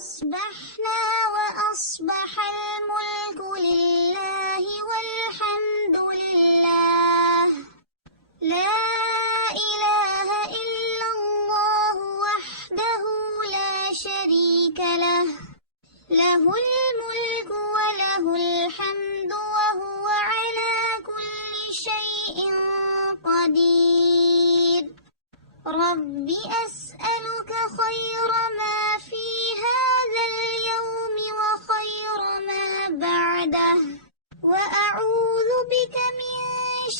أصبحنا وأصبح الملك لله والحمد لله، لا إله إلا الله وحده لا شريك له، له الملك وله الحمد وهو على كل شيء قدير. رب أسألك خير ما في هذا اليوم وخير ما بعده، وأعوذ بك من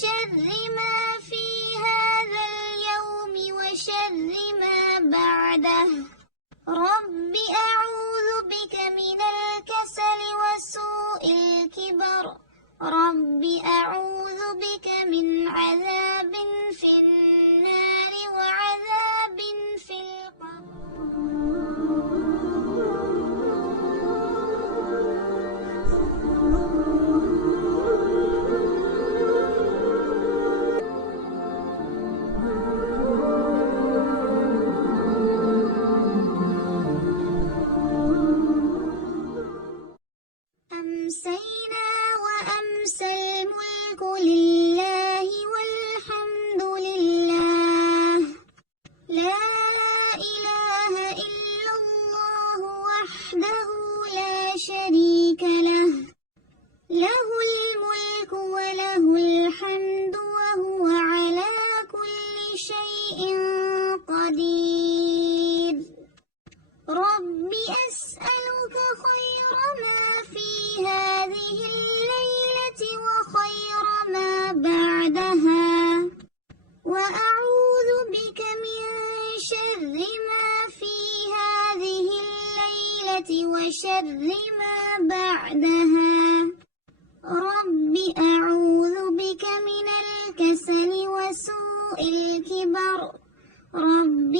شر ما في هذا اليوم وشر ما بعده. رب أعوذ بك من الكسل وسوء الكبر. رب أعوذ بك من عذاب في النار وعذاب في أمسينا وأمسى الملك لله والحمد لله، لا إله إلا الله وحده لا شريك له، له الملك وله الحمد وهو على كل شيء قدير. رب أسألك خير ما في هذه الليلة وخير ما بعدها، وأعوذ بك من شر ما في هذه الليلة وشر ما بعدها. رب أعوذ بك من الكسل وسوء الكبر. رب